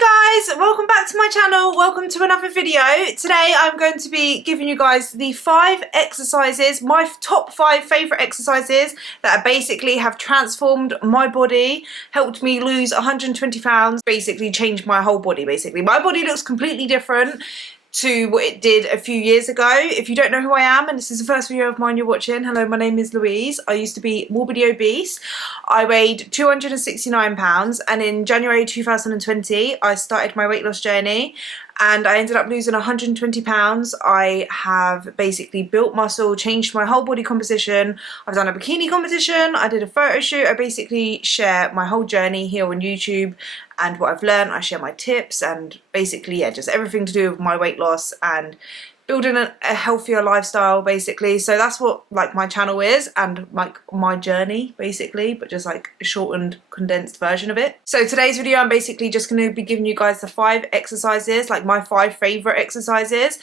Hey guys, welcome back to my channel. Welcome to another video. Today I'm going to be giving you guys the 5 exercises, my top 5 favourite exercises that basically have transformed my body, helped me lose 120 pounds, basically changed my whole body basically. My body looks completely different to what it did a few years ago. If you don't know who I am and this is the first video of mine you're watching, hello, my name is Louise. I used to be morbidly obese. I weighed 269 pounds and in January 2020 I started my weight loss journey and I ended up losing 120 pounds. I have basically built muscle, changed my whole body composition. I've done a bikini competition, I did a photo shoot. I basically share my whole journey here on YouTube and what I've learned. I share my tips and basically, yeah, just everything to do with my weight loss and building a healthier lifestyle basically. So that's what like my channel is and like my journey basically, but just like a shortened condensed version of it. So today's video I'm basically just going to be giving you guys the 5 exercises, like my 5 favorite exercises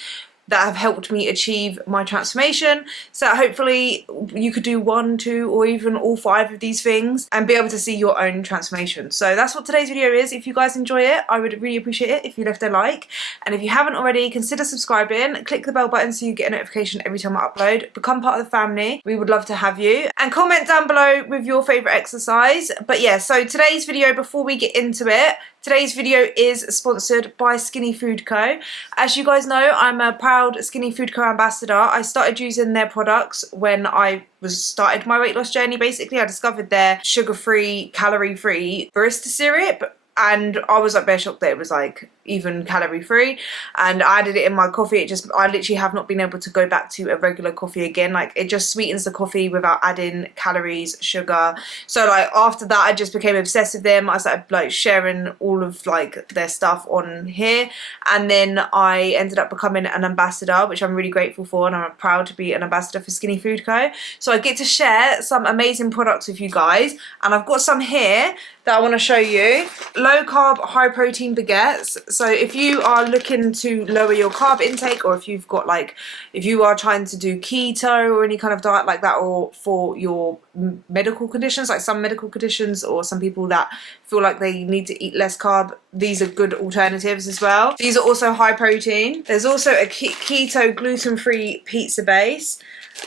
that have helped me achieve my transformation. So hopefully you could do 1, 2 or even all 5 of these things and be able to see your own transformation. So that's what today's video is. If you guys enjoy it, I would really appreciate it if you left a like, and if you haven't already, consider subscribing, click the bell button so you get a notification every time I upload, become part of the family. We would love to have you, and comment down below with your favorite exercise. But yeah, so today's video, before we get into it, today's video is sponsored by Skinny Food Co. As you guys know, I'm a proud Skinny Food Co ambassador. I started using their products when I started my weight loss journey. Basically, I discovered their sugar-free, calorie-free barista syrup, and I was like bare shocked that it was like even calorie free, and I added it in my coffee. I literally have not been able to go back to a regular coffee again. Like, it just sweetens the coffee without adding calories, sugar. So like after that I just became obsessed with them. I started like sharing all of like their stuff on here, and then I ended up becoming an ambassador, which I'm really grateful for, and I'm proud to be an ambassador for Skinny Food Co. So I get to share some amazing products with you guys, and I've got some here that I want to show you. Low carb, high protein baguettes. So if you are looking to lower your carb intake, or if you've got like, if you are trying to do keto or any kind of diet like that, or for your medical conditions, like some medical conditions, or some people that feel like they need to eat less carb, these are good alternatives as well. These are also high protein. There's also a keto gluten-free pizza base,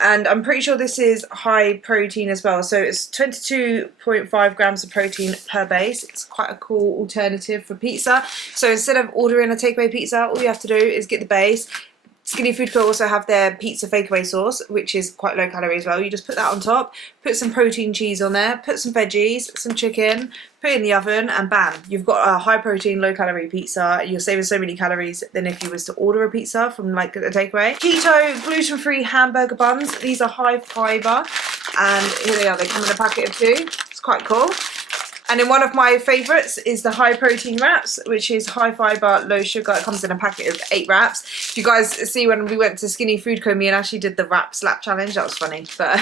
and I'm pretty sure this is high protein as well. So it's 22.5 grams of protein per base. It's quite a cool alternative for pizza. So instead of ordering a takeaway pizza, all you have to do is get the base. Skinny Food Co also have their pizza fakeaway sauce, which is quite low calorie as well. You just put that on top, put some protein cheese on there, put some veggies, some chicken, put it in the oven, and bam, you've got a high protein, low calorie pizza. You're saving so many calories than if you was to order a pizza from like a takeaway. Keto gluten-free hamburger buns. These are high fiber, and here they are. They come in a packet of 2. It's quite cool. And then one of my favourites is the high protein wraps, which is high fibre, low sugar. It comes in a packet of 8 wraps. If you guys see when we went to Skinny Food Co, me and Ashley did the wrap slap challenge. That was funny, but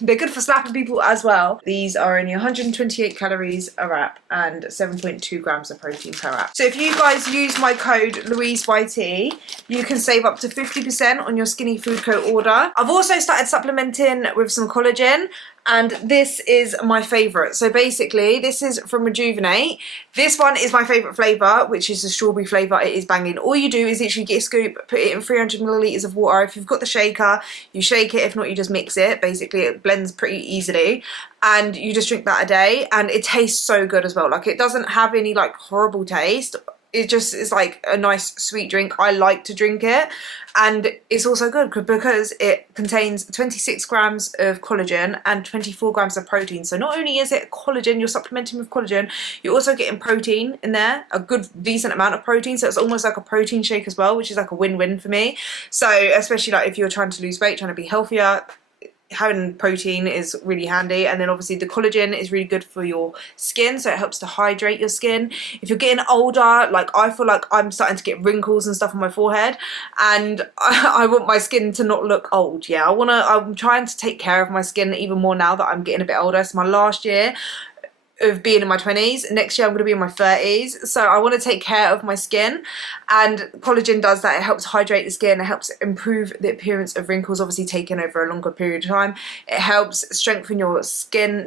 they're good for slapping people as well. These are only 128 calories a wrap and 7.2 grams of protein per wrap. So if you guys use my code LouiseYT, you can save up to 50% on your Skinny Food Co order. I've also started supplementing with some collagen, and this is my favourite. So basically, this is from Rejuvenate. This one is my favourite flavour, which is the strawberry flavour. It is banging. All you do is literally get a scoop, put it in 300 millilitres of water. If you've got the shaker, you shake it. If not, you just mix it. Basically, it blends pretty easily, and you just drink that a day, and it tastes so good as well. Like, it doesn't have any like horrible taste. It just is like a nice sweet drink. I like to drink it, and it's also good because it contains 26 grams of collagen and 24 grams of protein. So not only is it collagen, you're supplementing with collagen, you're also getting protein in there, a good decent amount of protein. So it's almost like a protein shake as well, which is like a win-win for me. So especially like if you're trying to lose weight, trying to be healthier, having protein is really handy. And then obviously the collagen is really good for your skin, so it helps to hydrate your skin. If you're getting older, like I feel like I'm starting to get wrinkles and stuff on my forehead, and I want my skin to not look old. Yeah, I'm trying to take care of my skin even more now that I'm getting a bit older. It's my last year of being in my 20s. Next year I'm going to be in my 30s, so I want to take care of my skin, and collagen does that. It helps hydrate the skin, it helps improve the appearance of wrinkles, obviously taken over a longer period of time. It helps strengthen your skin,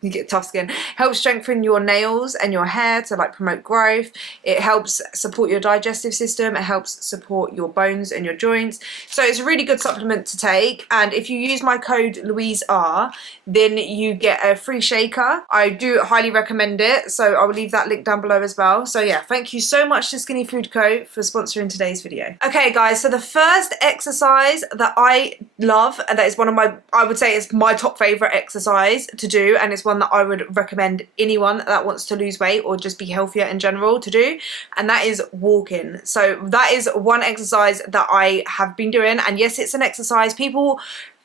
you get tough skin. It helps strengthen your nails and your hair to like promote growth. It helps support your digestive system, it helps support your bones and your joints. So it's a really good supplement to take, and if you use my code LouiseR, then you get a free shaker. I do highly recommend it, so I will leave that link down below as well. So yeah, thank you so much to Skinny Food Co for sponsoring today's video. Okay guys, so the first exercise that I love, and that is one of my, I would say it's my top favorite exercise to do, and it's one that I would recommend anyone that wants to lose weight or just be healthier in general to do, and that is walking. So that is one exercise that I have been doing, and yes, it's an exercise. People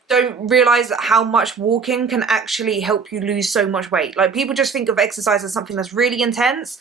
don't realize how much walking can actually help you lose so much weight. Like, people just think of exercise as something that's really intense,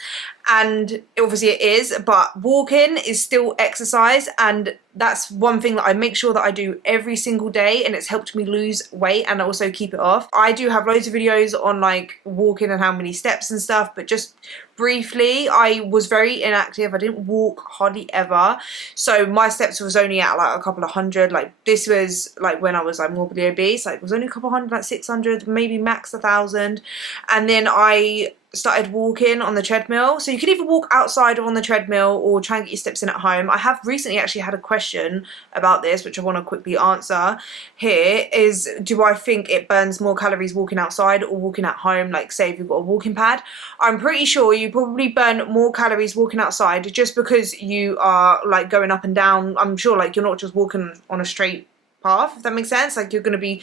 and obviously it is, but walking is still exercise, and that's one thing that I make sure that I do every single day, and it's helped me lose weight and also keep it off. I do have loads of videos on like walking and how many steps and stuff, but just briefly, I was very inactive. I didn't walk hardly ever, so my steps was only at like a couple of hundred. Like, this was like when I was like morbidly obese, like it was only a couple hundred, like 600, maybe max 1,000. And then I started walking on the treadmill. So you can either walk outside or on the treadmill, or try and get your steps in at home. I have recently actually had a question about this, which I want to quickly answer here, is do I think it burns more calories walking outside or walking at home? Like, say if you've got a walking pad, I'm pretty sure you probably burn more calories walking outside, just because you are like going up and down. I'm sure like you're not just walking on a straight path, if that makes sense. Like, you're going to be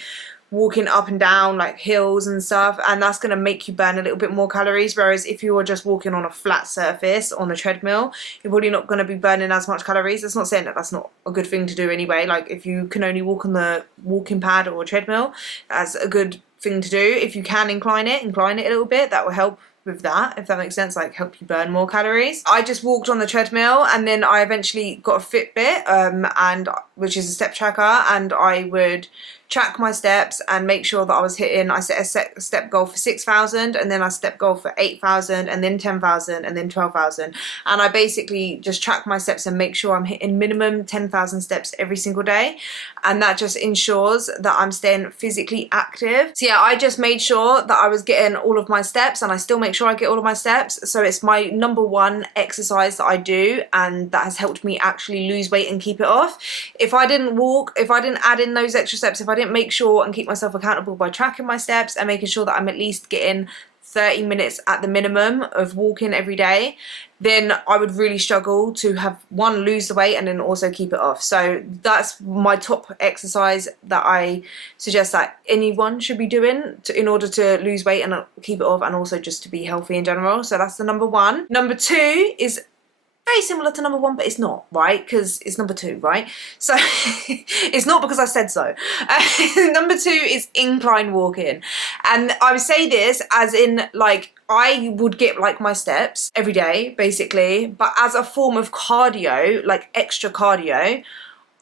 walking up and down like hills and stuff, and that's going to make you burn a little bit more calories. Whereas if you were just walking on a flat surface on a treadmill, you're probably not going to be burning as much calories. That's not saying that that's not a good thing to do anyway. Like, if you can only walk on the walking pad or a treadmill, that's a good thing to do. If you can incline it a little bit, that will help with that, if that makes sense, like help you burn more calories. I just walked on the treadmill, and then I eventually got a Fitbit, and which is a step tracker, and I would track my steps and make sure that I was hitting. I set a step goal for 6,000, and then a step goal for 8,000, and then 10,000, and then 12,000, and I basically just track my steps and make sure I'm hitting minimum 10,000 steps every single day, and that just ensures that I'm staying physically active. So yeah, I just made sure that I was getting all of my steps, and I still make sure I get all of my steps. So it's my #1 exercise that I do, and that has helped me actually lose weight and keep it off. If I didn't walk, if I didn't add in those extra steps, if I didn't make sure and keep myself accountable by tracking my steps and making sure that I'm at least getting 30 minutes at the minimum of walking every day, then I would really struggle to have, one, lose the weight, and then also keep it off. So that's my top exercise that I suggest that anyone should be doing in order to lose weight and keep it off, and also just to be healthy in general. So that's the #1. #2 is very similar to #1, but it's not, right? Because it's #2, right? So it's not because I said so. #2 is incline walking, and I would say this as in, like, I would get like my steps every day basically, but as a form of cardio, like extra cardio,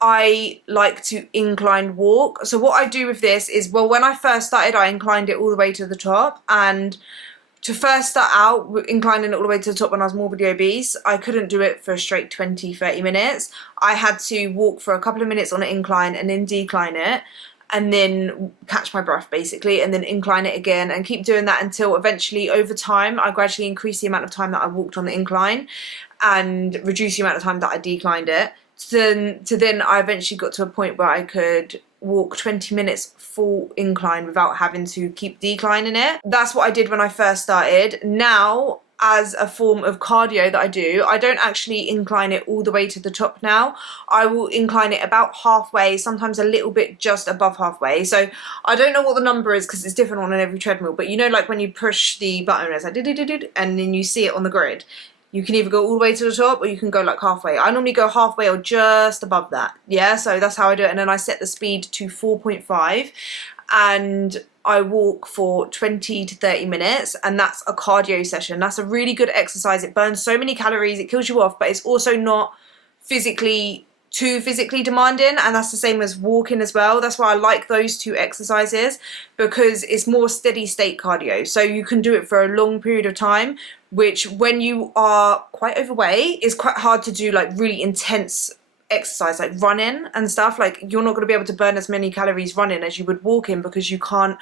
I like to incline walk. So what I do with this is, well, when I first started, I inclined it all the way to the top, and to first start out inclining it all the way to the top when I was morbidly obese, I couldn't do it for a straight 20-30 minutes. I had to walk for a couple of minutes on an incline and then decline it, and then catch my breath basically, and then incline it again, and keep doing that until eventually, over time, I gradually increased the amount of time that I walked on the incline and reduced the amount of time that I declined it. To then I eventually got to a point where I could walk 20 minutes full incline without having to keep declining it. That's what I did when I first started. Now, as a form of cardio that I do, I don't actually incline it all the way to the top now. I will incline it about halfway, sometimes a little bit just above halfway. So I don't know what the number is because it's different on every treadmill, but you know, like when you push the button, it's like and then you see it on the grid. You can either go all the way to the top, or you can go like halfway. I normally go halfway or just above that. Yeah, so that's how I do it. And then I set the speed to 4.5, and I walk for 20 to 30 minutes, and that's a cardio session. That's a really good exercise. It burns so many calories, it kills you off, but it's also not physically too physically demanding, and that's the same as walking as well. That's why I like those two exercises, because it's more steady state cardio, so you can do it for a long period of time, which when you are quite overweight is quite hard to do like really intense exercise like running and stuff. Like you're not going to be able to burn as many calories running as you would walking, because you can't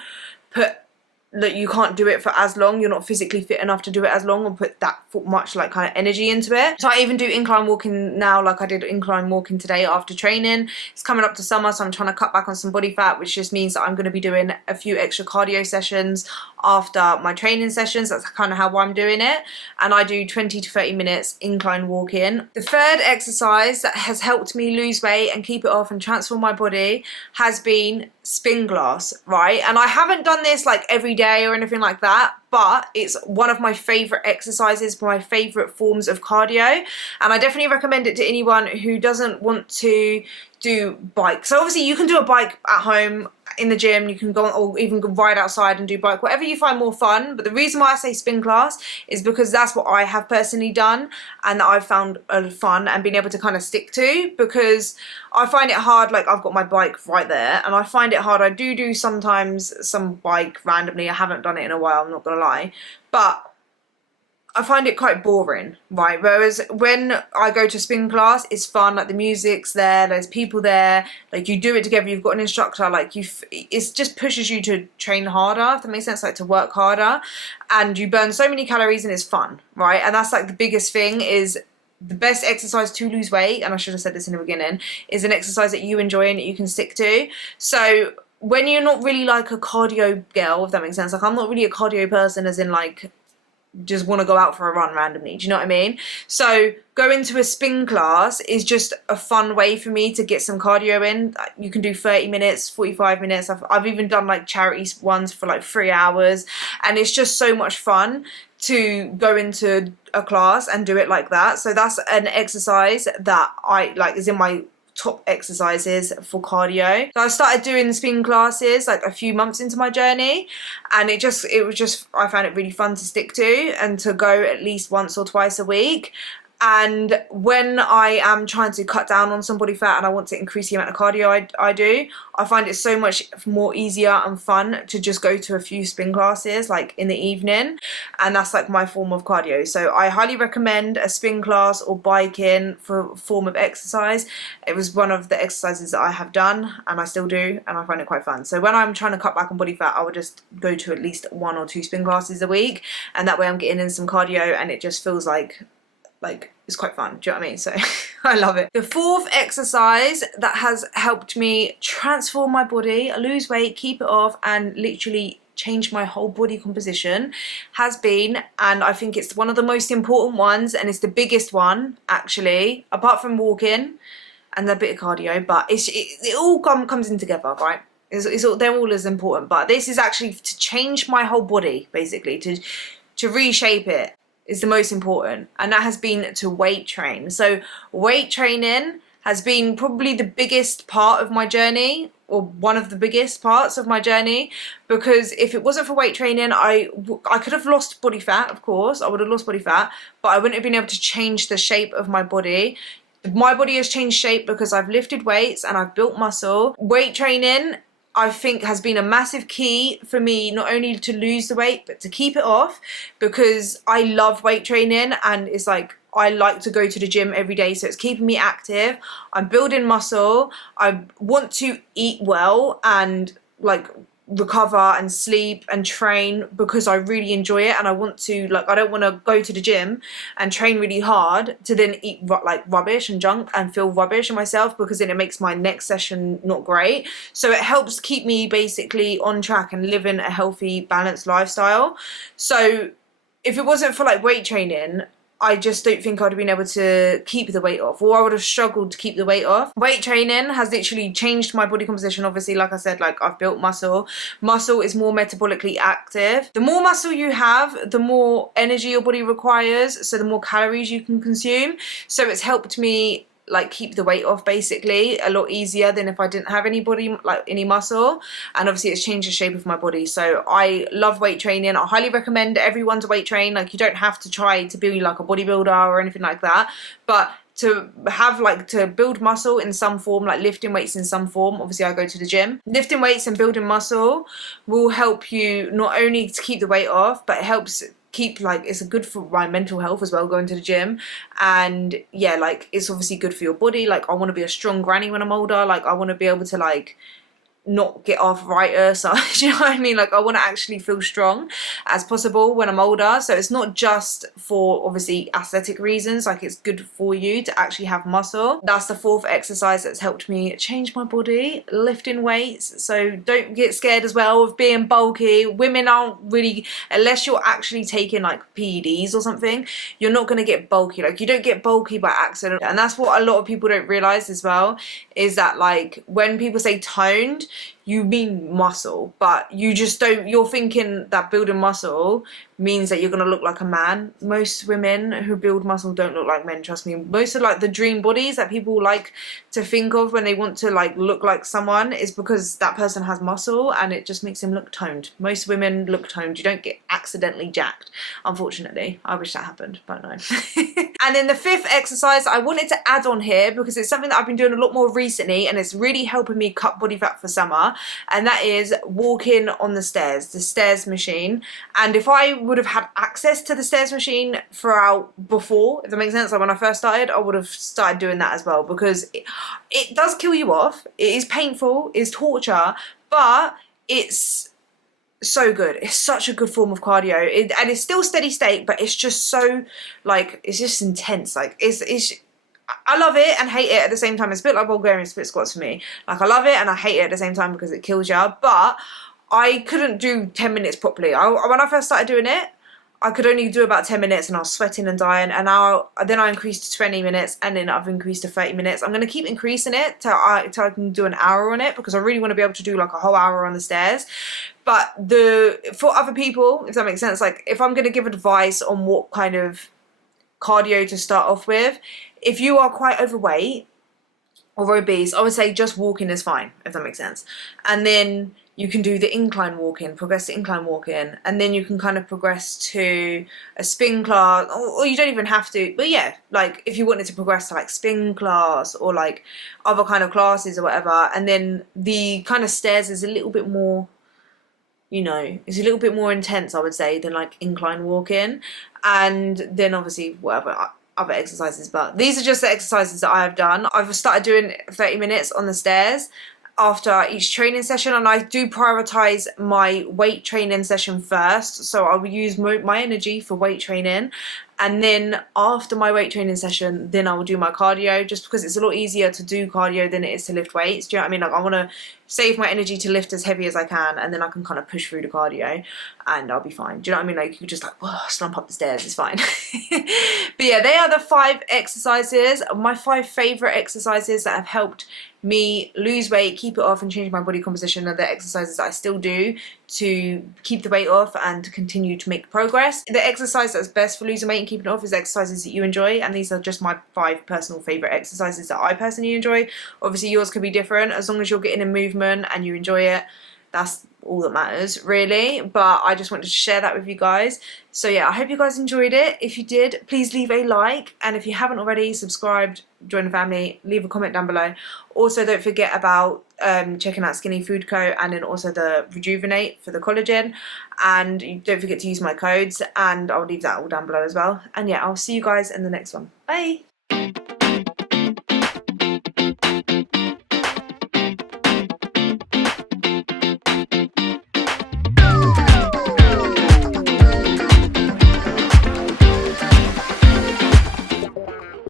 do it for as long. You're not physically fit enough to do it as long and put that much like kind of energy into it. So I even do incline walking now. Like I did incline walking today after training. It's coming up to summer, so I'm trying to cut back on some body fat, which just means that I'm going to be doing a few extra cardio sessions after my training sessions. That's kind of how I'm doing it, and I do 20 to 30 minutes incline walking. The third exercise that has helped me lose weight and keep it off and transform my body has been spin class, right? And I haven't done this like every day or anything like that, but it's one of my favorite exercises, my favorite forms of cardio, and I definitely recommend it to anyone who doesn't want to do bike. So obviously you can do a bike at home in the gym, you can go or even ride outside and do bike, whatever you find more fun. But the reason why I say spin class is because that's what I have personally done and that I've found fun and been able to kind of stick to, because I find it hard. Like I've got my bike right there and I find it hard. I do sometimes some bike randomly. I haven't done it in a while, I'm not gonna lie, but I find it quite boring, right? Whereas when I go to spin class, it's fun. Like the music's there, there's people there, like you do it together, you've got an instructor, like it just pushes you to train harder, if that makes sense, like to work harder, and you burn so many calories and it's fun, right? And that's like the biggest thing. Is the best exercise to lose weight, and I should have said this in the beginning, is an exercise that you enjoy and that you can stick to. So when you're not really like a cardio girl, if that makes sense, like I'm not really a cardio person as in like just want to go out for a run randomly, do you know what I mean? So going to a spin class is just a fun way for me to get some cardio in. You can do 30 minutes, 45 minutes. I've even done like charity ones for like 3 hours, and it's just so much fun to go into a class and do it like that. So that's an exercise that I like, is in my top exercises for cardio. So I started doing spin classes like a few months into my journey, and it was just I found it really fun to stick to and to go at least once or twice a week. And when I am trying to cut down on some body fat and I want to increase the amount of cardio I do, I find it so much more easier and fun to just go to a few spin classes like in the evening, and that's like my form of cardio. So I highly recommend a spin class or biking for a form of exercise. It was one of the exercises that I have done and I still do, and I find it quite fun. So when I'm trying to cut back on body fat, I would just go to at least 1 or 2 spin classes a week, and that way I'm getting in some cardio and it just feels like it's quite fun, do you know what I mean? So I love it. The fourth exercise that has helped me transform my body, lose weight, keep it off, and literally change my whole body composition has been, and I think it's one of the most important ones, and it's the biggest one actually, apart from walking and a bit of cardio, but it all comes in together, right? They're all as important, but this is actually to change my whole body, basically, to reshape it is the most important, and that has been to weight train. So weight training has been probably the biggest part of my journey, or one of the biggest parts of my journey, because if it wasn't for weight training, I could have lost body fat, of course, I would have lost body fat, but I wouldn't have been able to change the shape of my body. My body has changed shape because I've lifted weights and I've built muscle. Weight training, I think, has been a massive key for me, not only to lose the weight, but to keep it off, because I love weight training, and it's like, I like to go to the gym every day, so it's keeping me active. I'm building muscle. I want to eat well and like recover and sleep and train because I really enjoy it, and I want to, like, I don't want to go to the gym and train really hard to then eat like rubbish and junk and feel rubbish in myself, because then it makes my next session not great. So it helps keep me basically on track and living a healthy, balanced lifestyle. So if it wasn't for like weight training, I just don't think I'd have been able to keep the weight off, or I would have struggled to keep the weight off. Weight training has literally changed my body composition. Obviously, like I said, like I've built muscle. Muscle is more metabolically active. The more muscle you have, the more energy your body requires, so the more calories you can consume. So it's helped me like keep the weight off basically a lot easier than if I didn't have any body, like any muscle. And obviously it's changed the shape of my body. So I love weight training. I highly recommend everyone to weight train. Like, you don't have to try to be like a bodybuilder or anything like that, but to have like to build muscle in some form, like lifting weights in some form. Obviously I go to the gym. Lifting weights and building muscle will help you not only to keep the weight off, but it helps keep, like, it's good for my mental health as well, going to the gym. And yeah, like, it's obviously good for your body. Like, I want to be a strong granny when I'm older. Like, I want to be able to, like, not get arthritis. So, you know what I mean? Like, I want to actually feel strong as possible when I'm older. So it's not just for obviously aesthetic reasons, like it's good for you to actually have muscle. That's the fourth exercise that's helped me change my body, lifting weights. So don't get scared as well of being bulky. Women aren't really, unless you're actually taking like PEDs or something, you're not going to get bulky. Like, you don't get bulky by accident. And that's what a lot of people don't realize as well, is that, like, when people say toned, you mean muscle, but you just don't, you're thinking that building muscle means that you're going to look like a man. Most women who build muscle don't look like men, trust me. Most of like the dream bodies that people like to think of when they want to like look like someone is because that person has muscle and it just makes them look toned. Most women look toned. You don't get accidentally jacked, unfortunately. I wish that happened, but no. And then the fifth exercise I wanted to add on here because it's something that I've been doing a lot more recently and it's really helping me cut body fat for summer, and that is walking on the stairs machine. And if I would have had access to the stairs machine throughout before, if that makes sense, like when I first started, I would have started doing that as well, because it does kill you off. It is painful, it's torture, but it's so good. It's such a good form of cardio, and it's still steady state, but it's just so, like, it's just intense. Like, it's I love it and hate it at the same time. It's a bit like Bulgarian split squats for me. Like, I love it and I hate it at the same time because it kills you. But I couldn't do 10 minutes properly. When I first started doing it, I could only do about 10 minutes and I was sweating and dying. And then I increased to 20 minutes and then I've increased to 30 minutes. I'm going to keep increasing it till I can do an hour on it, because I really want to be able to do like a whole hour on the stairs. But for other people, if that makes sense, like if I'm going to give advice on what kind of cardio to start off with, if you are quite overweight or obese, I would say just walking is fine, if that makes sense. And then you can do the incline walking, progress to incline walking, and then you can kind of progress to a spin class, or you don't even have to, but yeah, like if you wanted to progress to like spin class or like other kind of classes or whatever. And then the kind of stairs is a little bit more, you know, it's a little bit more intense, I would say, than like incline walking. And then obviously whatever other exercises, but these are just the exercises that I have done. I've started doing 30 minutes on the stairs after each training session, and I do prioritize my weight training session first. So I will use my energy for weight training, and then after my weight training session, then I will do my cardio, just because it's a lot easier to do cardio than it is to lift weights. Do you know what I mean? Like, I want to save my energy to lift as heavy as I can, and then I can kind of push through the cardio and I'll be fine. Do you know what I mean? Like, you could just like, whoa, slump up the stairs, it's fine. But yeah, they are the 5 exercises, my 5 favorite exercises that have helped me lose weight, keep it off, and change my body composition. Are the exercises that I still do to keep the weight off and to continue to make progress. The exercise that's best for losing weight and keeping it off is exercises that you enjoy, and these are just my 5 personal favorite exercises that I personally enjoy. Obviously yours could be different. As long as you're getting a movement and you enjoy it, that's all that matters, really. But I just wanted to share that with you guys. So yeah, I hope you guys enjoyed it. If you did, please leave a like, and if you haven't already, subscribed, join the family, leave a comment down below. Also, don't forget about checking out Skinny Food Co, and then also the Rejuvenate for the collagen, and don't forget to use my codes, and I'll leave that all down below as well. And yeah, I'll see you guys in the next one. Bye.